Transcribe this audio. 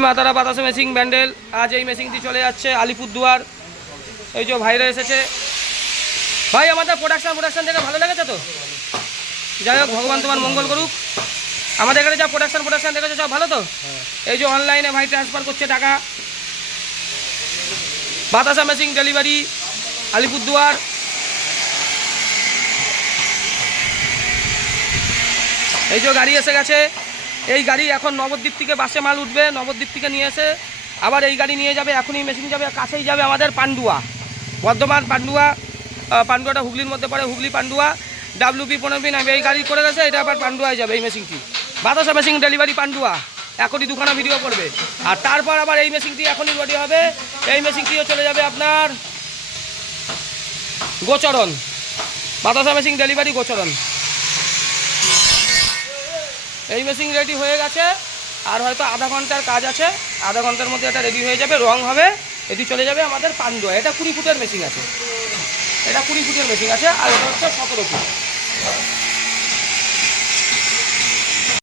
মাতারা বাতাসা মেশিন ব্যান্ডেল। আজ এই মেশিনটি চলে যাচ্ছে আলিপুরদুয়ার। এই যে ভাইরা এসেছে। ভাই আমাদের প্রোডাকশন দেখে ভালো লেগেছে তো? যাই হোক, ভগবান তোমার মঙ্গল করুক। আমাদের এখানে যা প্রোডাকশন দেখেছো সব ভালো তো? এই যে অনলাইনে ভাই ট্রান্সফার করছে টাকা। বাতাসা মেশিন ডেলিভারি আলিপুরদুয়ার। এই যে গাড়ি এসে গেছে। এই গাড়ি এখন নবদ্বীপ থেকে বাসে মাল উঠবে, নবদ্বীপ থেকে নিয়ে এসে আবার এই গাড়ি নিয়ে যাবে। এখনই মেশিন যাবে, কাছেই যাবে আমাদের পান্ডুয়া, বর্ধমান পান্ডুয়া। পান্ডুয়াটা হুগলির মধ্যে পড়ে, হুগলি পান্ডুয়া। WP 15 নামে এই গাড়ি করে গেছে, এটা আবার পান্ডুয়ায় যাবে এই মেশিনটি। বাতাসা মেশিন ডেলিভারি পান্ডুয়া। এখনই দুখানা ভিডিও করবে। আর তারপর আবার এই মেশিনটি এখনই রেডি হবে। এই মেশিনটিও চলে যাবে আপনার গোচরণ। বাতাসা মেশিন ডেলিভারি গোচরণ। এই মেশিন রেডি হয়ে গেছে, আর হয়তো আধা ঘন্টার কাজ আছে। আধা ঘন্টার মধ্যে এটা রেডি হয়ে যাবে, রং হবে, এটি চলে যাবে আমাদের পান্ডুয়া। এটা 20 ফুটের মেশিন আছে, এটা 20 ফুটের মেশিন আছে, আর এটা হচ্ছে 17 ফুট।